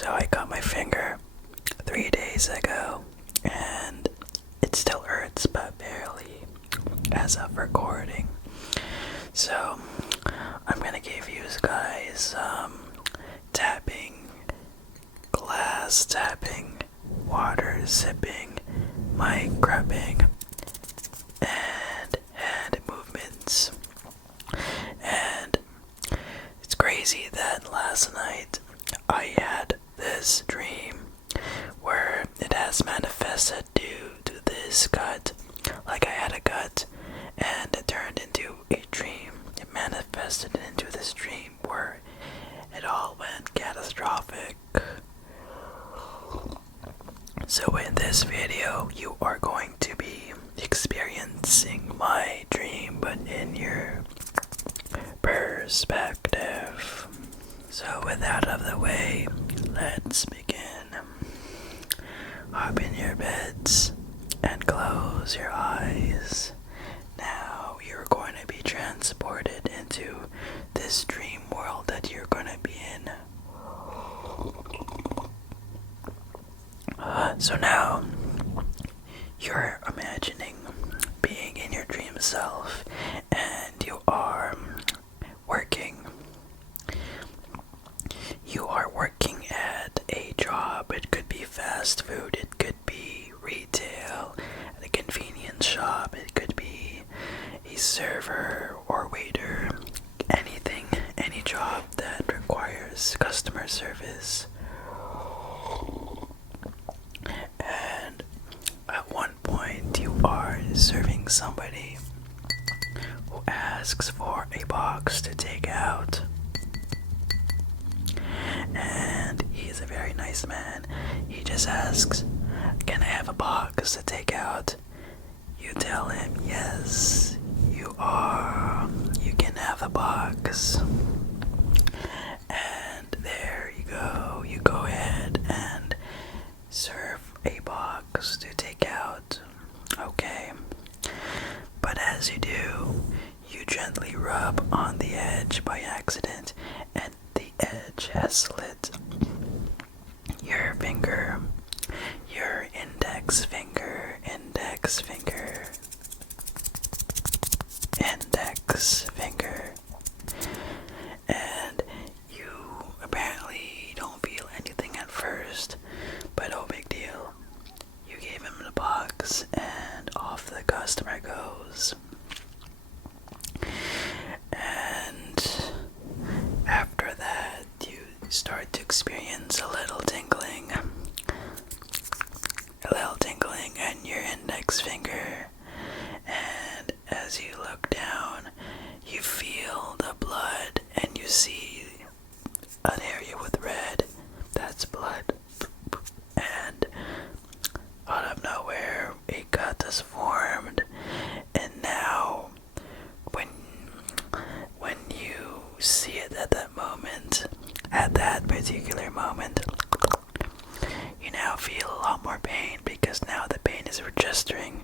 So I cut my finger 3 days ago, and it still hurts, but barely as of recording. So I'm gonna give you guys tapping, glass tapping, water sipping, mic grabbing, and hand movements. And it's crazy that last night I had this dream where it has manifested due to this cut. Like I had a cut and it turned into a dream. It manifested into this dream where it all went catastrophic. So in this video, you are going to be experiencing my dream, but in your perspective. So with that out of the way, let's begin. Hop in your beds and close your eyes. Now you're going to be transported into this dream world that you're going to be in. So now you're imagining being in your dream self, and you are working. You are working at a job. It could be fast food, it could be retail, at a convenience shop, it could be a server or waiter, anything, any job that requires customer service. And at one point you are serving somebody who asks for a box to take out. And he's a very nice man. He just asks, "Can I have a box to take out?" You tell him, "Yes, you can have a box." And there you go. You go ahead and serve a box to take out. Okay. But as you do, you gently rub on the edge by accident, and the edge has slit. Your finger, your index finger, index finger, index finger, and you apparently don't feel anything at first, but no big deal. You gave him the box, and off the customer goes. And after that, you start to experience a little tingling in your index finger. And as you look down, you feel the blood, and you see an area with red. That's blood. And out of nowhere, a cut is formed. And now, when you see it at that moment, at that particular moment, you now feel a lot more pain, because now the pain is registering,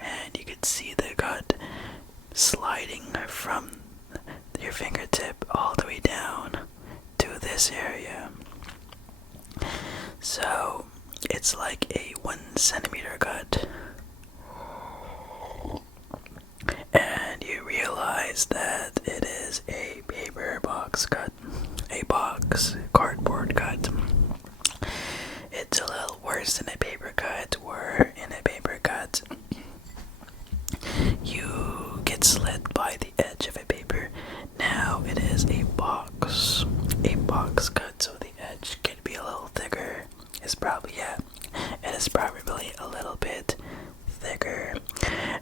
and you can see the cut sliding from your fingertip all the way down to this area. So it's like a 1 centimeter cut. And you realize that it is a paper box cut, a box cardboard cut. It's a little worse than a paper cut, where in a paper cut you get slit by the edge of a paper. Now it is a box cut, so the edge can be a little thicker. It is probably a little bit thicker,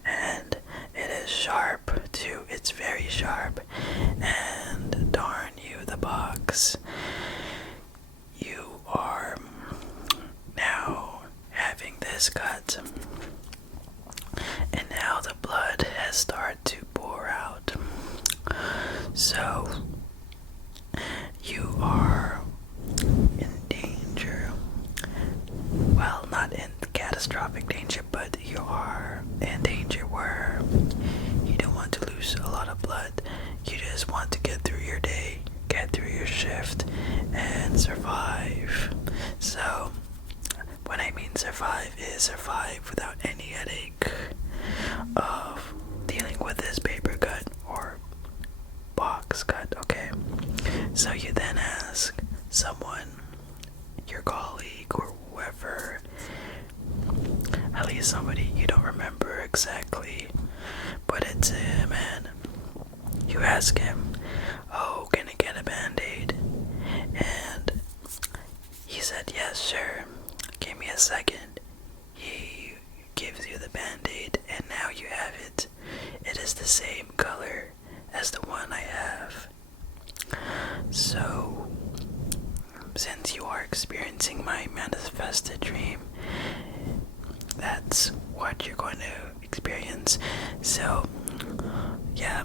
and it is sharp too. It's very sharp, and darn you, the box. You are now having this cut, and now the blood has started to pour out. So you are in danger. Well, not in catastrophic danger, but you are in danger where you don't want to lose a lot of blood. You just want to get through your day, get through your shift, and survive. survive is survive without any headache of dealing with this paper cut or box cut, okay? So you then ask someone, your colleague or whoever, at least somebody you don't remember exactly, but it's him, and you ask him, oh, can I get a band-aid? And he said, yes, sure, give me a second. He gives you the band-aid, and now you have it. It is the same color as the one I have. So, since you are experiencing my manifested dream, that's what you're going to experience. So, yeah,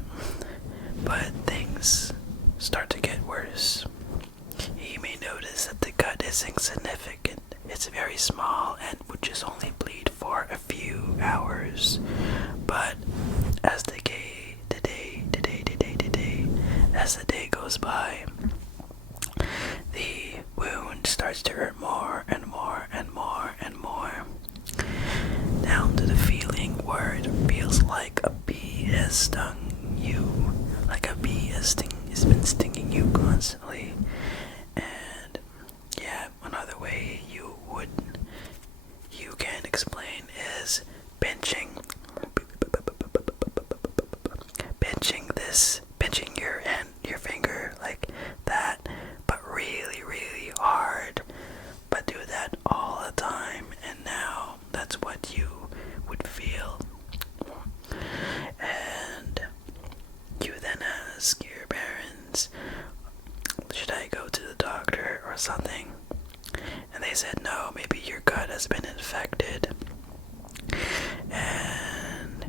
but things start to get worse. You may notice that the cut is insignificant. It's very small and would just only bleed for a few hours. But as as the day goes by, the wound starts to hurt more and more and more and more, down to the feeling where it feels like a bee has stung you, like a bee has been stinging you constantly. And yeah, another way you can explain is pinching your finger like that, but really, really hard. But do that all the time, and now that's what you would feel. And you then ask your parents, should I go to the doctor or something? And they said, no, maybe your gut has been infected. And,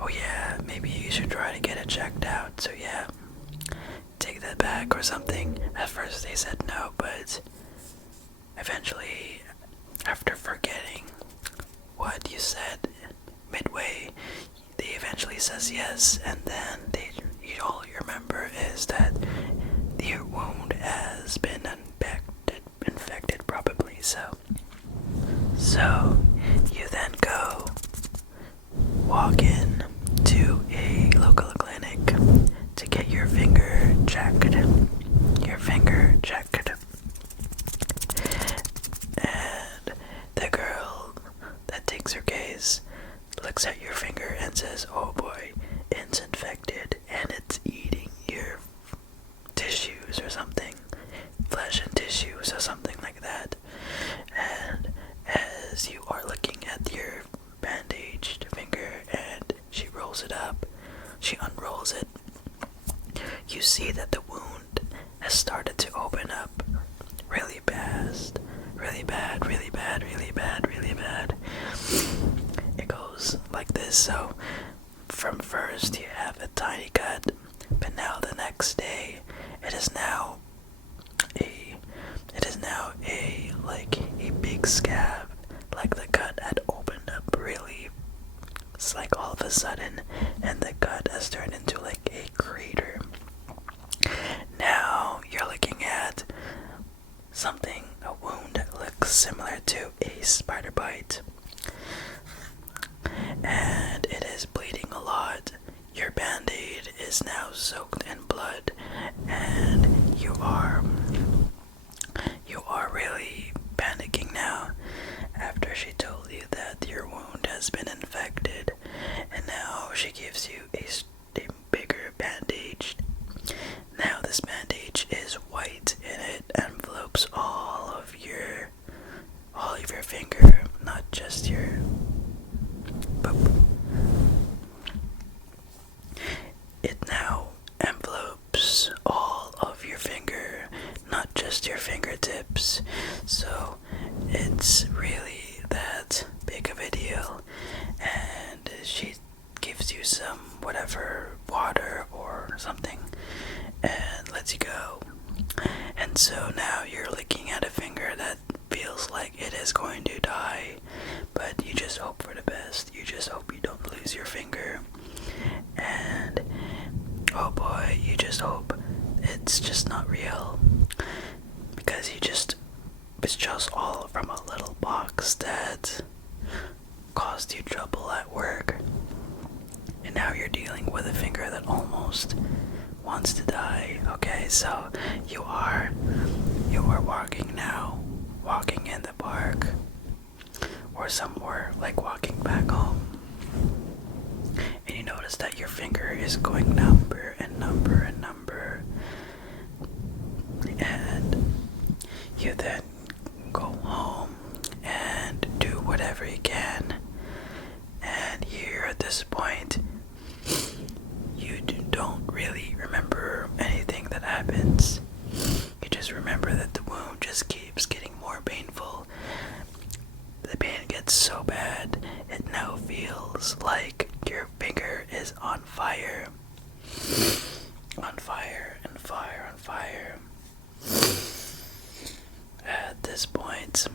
oh yeah, maybe you should try to get it checked out. So yeah, take that back or something. At first they said no, but eventually, after forgetting what you said midway, they eventually says yes, and then all you remember is that the wound has been infected probably. So you then go walk in to a local clinic to get your finger checked. And the girl that takes her case looks at your finger and says, oh boy, it's infected and it's eating your tissues or something, flesh and tissues or something like that. And as you are looking at your bandaged finger and she rolls it up, she unrolls it, you see that the wound has started to open up really fast, really bad, really bad, really bad, really bad. It goes like this. So from first you have a tiny cut, but now the next day it is now a like a big scab, like the cut had opened up really. It's like all of a sudden, and the cut has turned into like a crater. Now you're looking at something, a wound that looks similar to a spider bite, and it is bleeding a lot. Your band-aid is now soaked in blood, and you are really panicking now after she told you that your wound has been infected, and now she gives you a bigger bandage. Now this bandage is white and it envelopes all of your finger, not just your boop. It now envelopes all of your finger, not just your fingertips. So it's really that big of a deal. And she gives you some whatever water or something and lets you go. And so now you're looking at a finger that feels like it is going to die, but you just hope for the best. You just hope you don't lose your finger. And oh boy, you just hope it's just not real, because you just it's just all from a little box that caused you trouble at work. And now you're dealing with a finger that almost wants to die. Okay, so you are walking now, walking in the park, or somewhere like walking back home. And you notice that your finger is going number and number and number. And you then go home and do whatever you can. And here at this point, you don't really remember anything that happens. You just remember that the wound just keeps getting more painful. The pain gets so bad, it now feels like your finger is on fire. On fire and fire and fire. At this point,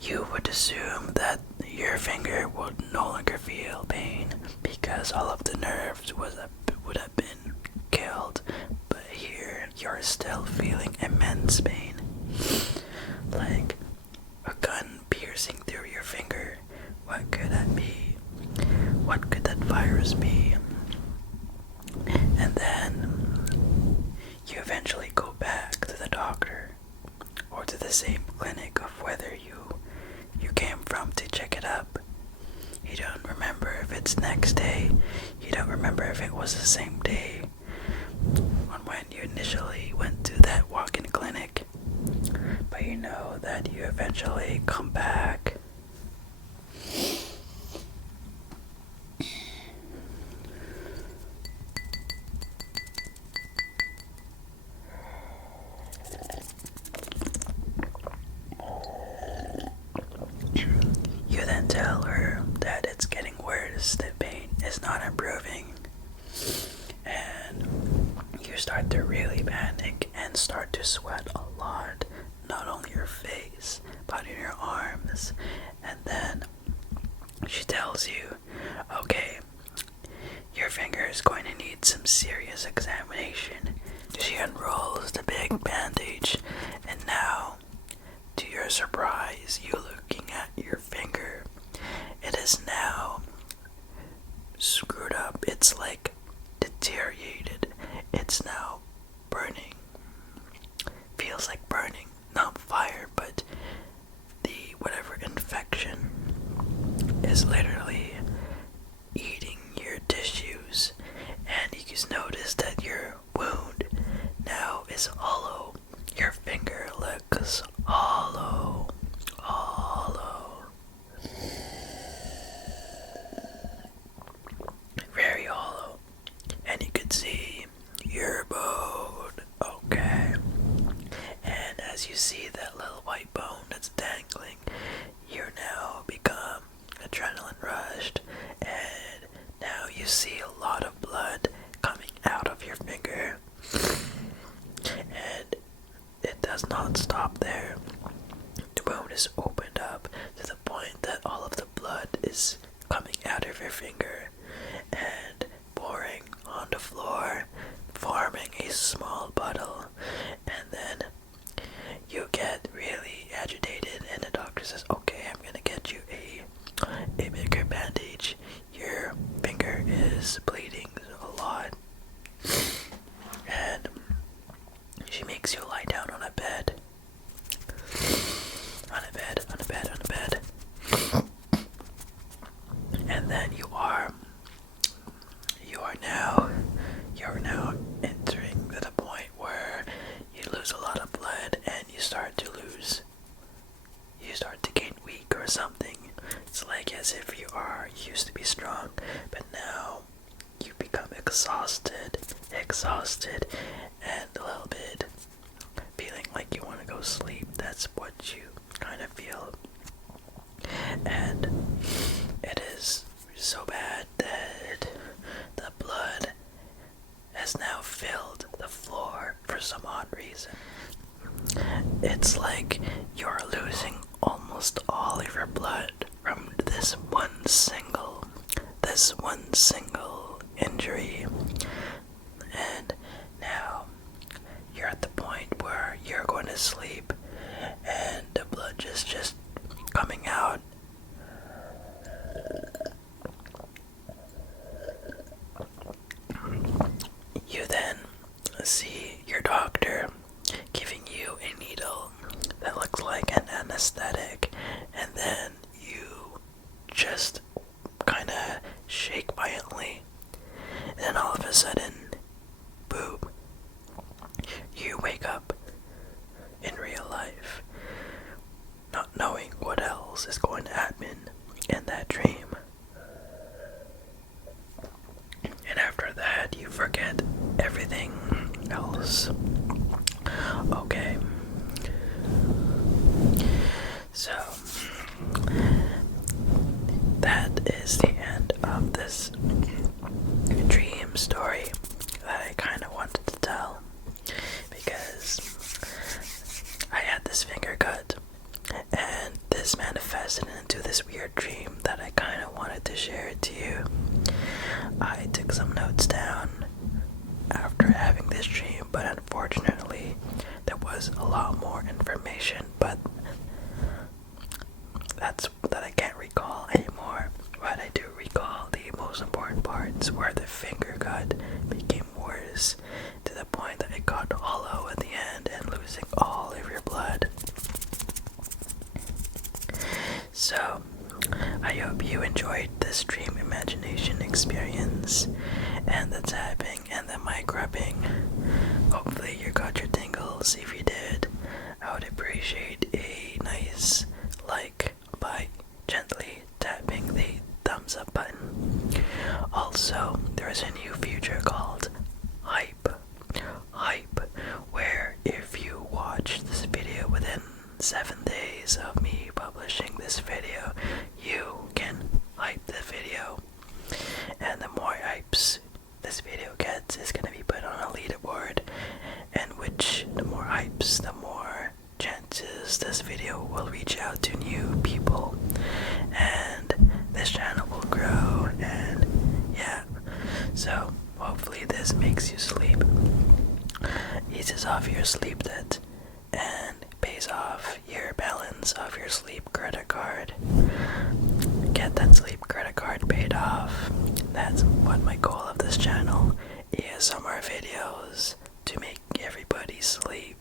you would assume that your finger would no longer feel pain because all of the nerves would have been killed, but here you're still feeling immense pain, like a gun piercing through your finger. What could that be? What could that virus be? And then you eventually go back to the doctor or to the same clinic of whether you came from to check it up. You don't remember if it's next day. You don't remember if it was the same day on when you initially went to that walk-in clinic. But you know that you eventually come back. You then tell her that it's getting worse, the pain is not improving, and you start to really panic and start to sweat a lot, not only your face, but in your arms. And then she tells you, okay, your finger is going to need some serious examination. She unrolls the big bandage, and now, to your surprise, you looking at your finger, it is now screwed up. It's like deteriorated. It's now burning. Feels like burning. Not fire, but the whatever infection is literally eating your tissues. And you just notice that your wound now is hollow. Your finger looks hollow. Very hollow. And you could see your bone. Okay. And as you see that little white bone that's dangling, you now become adrenaline rushed. And now you see a lot of blood coming out of your finger. And it does not stop there. The wound is opened up to the point that all of the blood is coming out of your finger and pouring on the floor, forming a small puddle. And then you get really agitated, and the doctor says, okay, I'm gonna get you a bigger bandage. Your finger is bleeding a lot. And she makes you lie down on a bed. And then you're now entering to the point where you lose a lot of blood and you start to gain weak or something. It's like as if you used to be strong, but now you become exhausted, and a little bit feeling like you want to go sleep. That's what you kind of feel. And it is so bad that the blood has now filled the floor for some odd reason. It's like you're losing almost all of your blood from this one single injury. And now you're at the point where you're going to sleep, smudges just coming out. You then see your doctor giving you a needle that looks like an anesthetic, and then you just kind of shake violently, and then all of a sudden, boom, you wake up in real life, not knowing what else is going to happen in that dream. And after that, you forget everything else. Okay. So, that is the end of this dream story that I kind of wanted to tell, because I had this finger cut, and this manifested into this weird dream that I kind of wanted to share it to you. I took some notes down after having this dream, but unfortunately there was a lot more information, but that I can't recall anymore. But I do recall the most important parts, where the finger cut became worse to the point that it got hollow at the end and losing all of your blood. So, I hope you enjoyed this dream imagination experience, and the tapping and the mic rubbing. Hopefully you got your tingles. If you did, I would appreciate a nice like by gently tapping the thumbs up button. Also, there is a new feature called Hype, where if you watch this video within 7 days of me publishing this video, you can hype the video, and the more hypes this video gets is going to be put on a leaderboard, and the more hypes, the more chances this video will reach out to new people, and this channel will grow. And yeah, so hopefully this makes you sleep, eases off your sleep debt, and pays off your balance of your sleep credit card. Get that sleep credit card paid off. That's what my goal of this channel is. ASMR videos to make everybody sleep